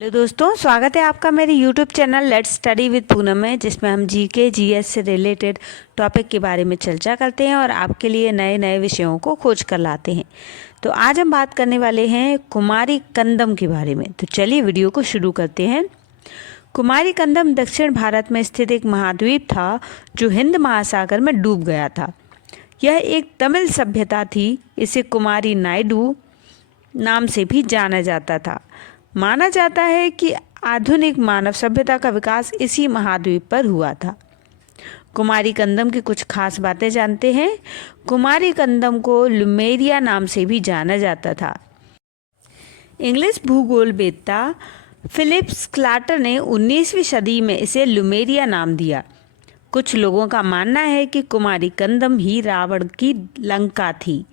Hello दोस्तों, स्वागत है आपका मेरे YouTube channel let's study with Poonam में, जिसमें हम जीके जीएस से रिलेटेड टॉपिक के बारे में चर्चा करते हैं और आपके लिए नए नए विषयों को खोज कर लाते हैं। तो आज हम बात करने वाले हैं कुमारी कंदम के बारे में। तो चलिए वीडियो को शुरू करते हैं। कुमारी कंदम दक्षिण भारत में स्थित एक महाद्वीप था जो हिंद महासागर में डूब गया था। यह एक तमिल सभ्यता थी। इसे कुमारी नायडू नाम से भी जाना जाता था। माना जाता है कि आधुनिक मानव सभ्यता का विकास इसी महाद्वीप पर हुआ था। कुमारी कंदम की कुछ खास बातें जानते हैं। कुमारी कंदम को लुमेरिया नाम से भी जाना जाता था। इंग्लिश भूगोलवेत्ता फिलिप स्क्लाटर ने 19वीं सदी में इसे लुमेरिया नाम दिया। कुछ लोगों का मानना है कि कुमारी कंदम ही रावण की लंका थी।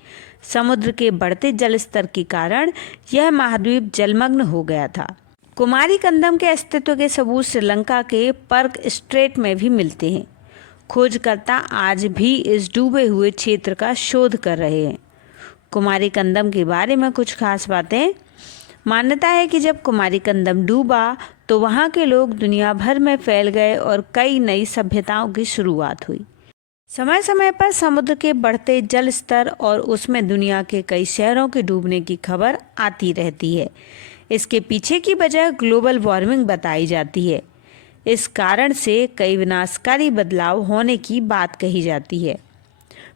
समुद्र के बढ़ते जल स्तर के कारण यह महाद्वीप जलमग्न हो गया था। कुमारी कंदम के अस्तित्व के सबूत श्रीलंका के पर्क स्ट्रेट में भी मिलते हैं। खोजकर्ता आज भी इस डूबे हुए क्षेत्र का शोध कर रहे हैं। कुमारी कंदम के बारे में कुछ खास बातें। मान्यता है कि जब कुमारी कंदम डूबा तो वहाँ के लोग दुनिया भर में फैल गए और कई नई सभ्यताओं की शुरुआत हुई। समय समय पर समुद्र के बढ़ते जल स्तर और उसमें दुनिया के कई शहरों के डूबने की खबर आती रहती है। इसके पीछे की वजह ग्लोबल वार्मिंग बताई जाती है। इस कारण से कई विनाशकारी बदलाव होने की बात कही जाती है।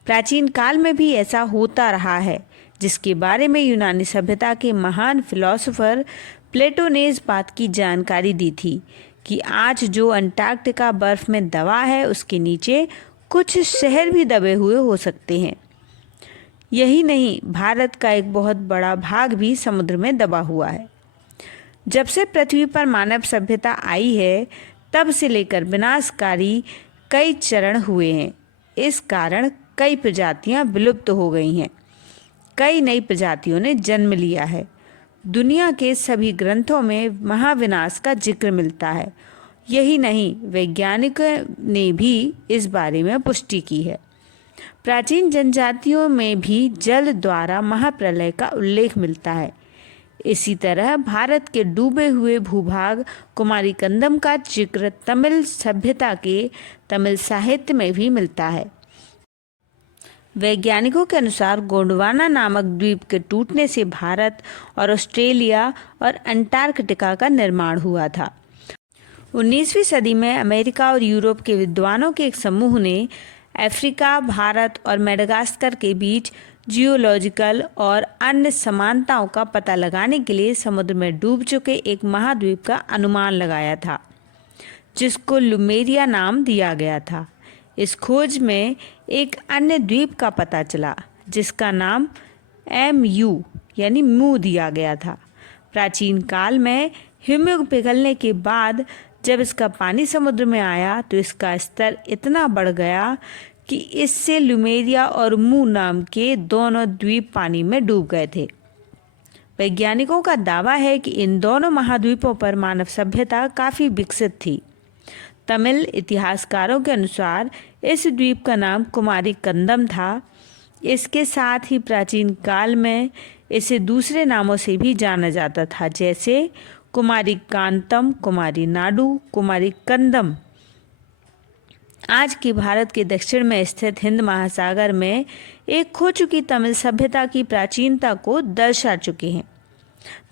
प्राचीन काल में भी ऐसा होता रहा है, जिसके बारे में यूनानी सभ्यता के महान फिलोसोफर प्लेटो ने इस बात की जानकारी दी थी कि आज जो अंटार्कटिका बर्फ में दबा है, उसके नीचे कुछ शहर भी दबे हुए हो सकते हैं। यही नहीं, भारत का एक बहुत बड़ा भाग भी समुद्र में दबा हुआ है। जब से पृथ्वी पर मानव सभ्यता आई है, तब से लेकर विनाशकारी कई चरण हुए हैं। इस कारण कई प्रजातियां विलुप्त हो गई हैं। कई नई प्रजातियों ने जन्म लिया है। दुनिया के सभी ग्रंथों में महाविनाश का जिक्र मिलता है। यही नहीं, वैज्ञानिकों ने भी इस बारे में पुष्टि की है। प्राचीन जनजातियों में भी जल द्वारा महाप्रलय का उल्लेख मिलता है। इसी तरह भारत के डूबे हुए भूभाग कुमारी कंदम का जिक्र तमिल सभ्यता के तमिल साहित्य में भी मिलता है। वैज्ञानिकों के अनुसार गोंडवाना नामक द्वीप के टूटने से भारत और ऑस्ट्रेलिया और अंटार्कटिका का निर्माण हुआ था। 19वीं सदी में अमेरिका और यूरोप के विद्वानों के एक समूह ने अफ्रीका, भारत और मेडागास्कर के बीच जियोलॉजिकल और अन्य समानताओं का पता लगाने के लिए समुद्र में डूब चुके एक महाद्वीप का अनुमान लगाया था, जिसको लुमेरिया नाम दिया गया था। इस खोज में एक अन्य द्वीप का पता चला, जिसका नाम MU यानी मुंह दिया गया था। प्राचीन काल में हिमयुग पिघलने के बाद जब इसका पानी समुद्र में आया तो इसका स्तर इतना बढ़ गया कि इससे लुमेरिया और मू नाम के दोनों द्वीप पानी में डूब गए थे। वैज्ञानिकों का दावा है कि इन दोनों महाद्वीपों पर मानव सभ्यता काफ़ी विकसित थी। तमिल इतिहासकारों के अनुसार इस द्वीप का नाम कुमारी कंदम था। इसके साथ ही प्राचीन काल में इसे दूसरे नामों से भी जाना जाता था, जैसे कुमारी कांतम, कुमारी नाडू, कुमारी कंदम। आज के भारत के दक्षिण में स्थित हिंद महासागर में एक खो चुकी तमिल सभ्यता की प्राचीनता को दर्शा चुके हैं।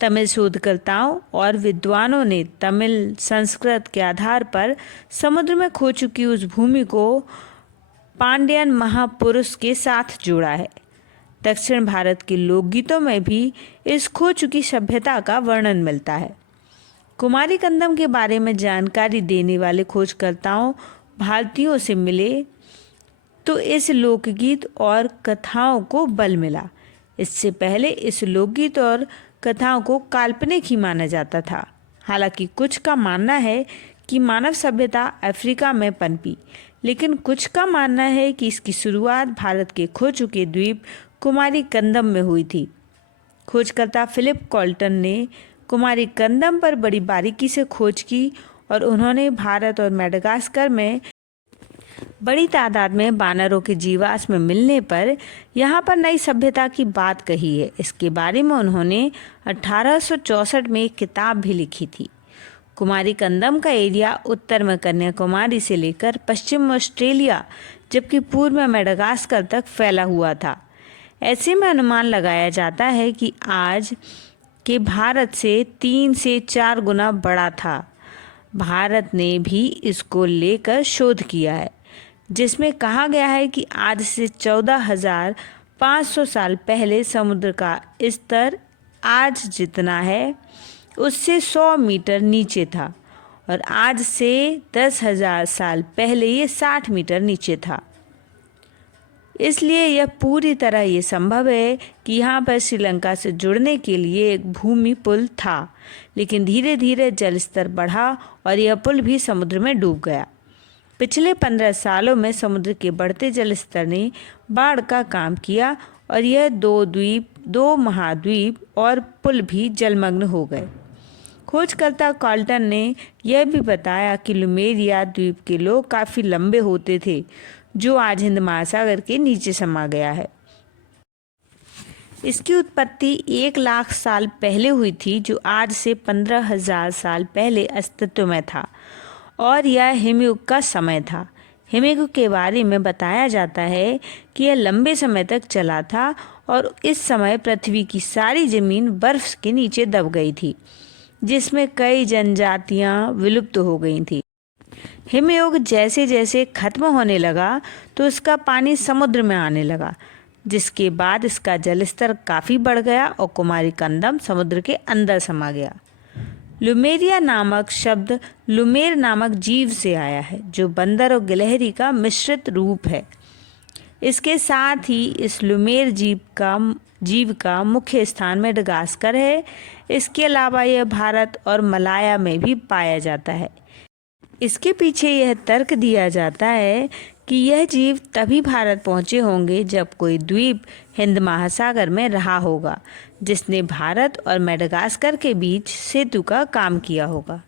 तमिल शोधकर्ताओं और विद्वानों ने तमिल संस्कृत के आधार पर समुद्र में खो चुकी उस भूमि को पांड्यन महापुरुष के साथ जोड़ा है। दक्षिण भारत के लोकगीतों में भी इस खो चुकी सभ्यता का वर्णन मिलता है। कुमारी कंदम के बारे में जानकारी देने वाले खोजकर्ताओं भारतीयों से मिले तो इस लोकगीत और कथाओं को बल मिला। इससे पहले इस लोकगीत और कथाओं को काल्पनिक ही माना जाता था। हालांकि कुछ का मानना है कि मानव सभ्यता अफ्रीका में पनपी, लेकिन कुछ का मानना है कि इसकी शुरुआत भारत के खो चुके द्वीप कुमारी कंदम में हुई थी। खोजकर्ता फिलिप कॉल्टन ने कुमारी कंदम पर बड़ी बारीकी से खोज की और उन्होंने भारत और मेडागास्कर में बड़ी तादाद में बानरों के जीवाश्म में मिलने पर यहाँ पर नई सभ्यता की बात कही है। इसके बारे में उन्होंने 1864 में एक किताब भी लिखी थी। कुमारी कंदम का एरिया उत्तर में कन्याकुमारी से लेकर पश्चिम ऑस्ट्रेलिया जबकि पूर्व में मेडागास्कर तक फैला हुआ था। ऐसे में अनुमान लगाया जाता है कि आज के भारत से 3 से 4 गुना बड़ा था। भारत ने भी इसको लेकर शोध किया है, जिसमें कहा गया है कि आज से 14,500 साल पहले समुद्र का स्तर आज जितना है उससे 100 मीटर नीचे था और आज से 10,000 साल पहले ये 60 मीटर नीचे था। इसलिए यह पूरी तरह ये संभव है कि यहाँ पर श्रीलंका से जुड़ने के लिए एक भूमि पुल था, लेकिन धीरे धीरे जल स्तर बढ़ा और यह पुल भी समुद्र में डूब गया। पिछले 15 सालों में समुद्र के बढ़ते जल स्तर ने बाढ़ का काम किया और यह 2 महाद्वीप और पुल भी जलमग्न हो गए। खोजकर्ता कार्ल्टन ने यह भी बताया कि लुमेरिया द्वीप के लोग काफ़ी लंबे होते थे, जो आज हिंद महासागर के नीचे समा गया है। इसकी उत्पत्ति 1 लाख साल पहले हुई थी, जो आज से 15,000 साल पहले अस्तित्व में था और यह हिमयुग का समय था। हिमयुग के बारे में बताया जाता है कि यह लंबे समय तक चला था और इस समय पृथ्वी की सारी जमीन बर्फ के नीचे दब गई थी, जिसमें कई जनजातियां विलुप्त हो गई थी। हिमयुग जैसे जैसे खत्म होने लगा तो इसका पानी समुद्र में आने लगा, जिसके बाद इसका जलस्तर काफ़ी बढ़ गया और कुमारी कंदम समुद्र के अंदर समा गया। लुमेरिया नामक शब्द लुमेर नामक जीव से आया है, जो बंदर और गिलहरी का मिश्रित रूप है। इसके साथ ही इस लुमेर जीव का मुख्य स्थान मेडागास्कर है। इसके अलावा यह भारत और मलाया में भी पाया जाता है। इसके पीछे यह तर्क दिया जाता है कि यह जीव तभी भारत पहुँचे होंगे जब कोई द्वीप हिंद महासागर में रहा होगा, जिसने भारत और मेडागास्कर के बीच सेतु का काम किया होगा।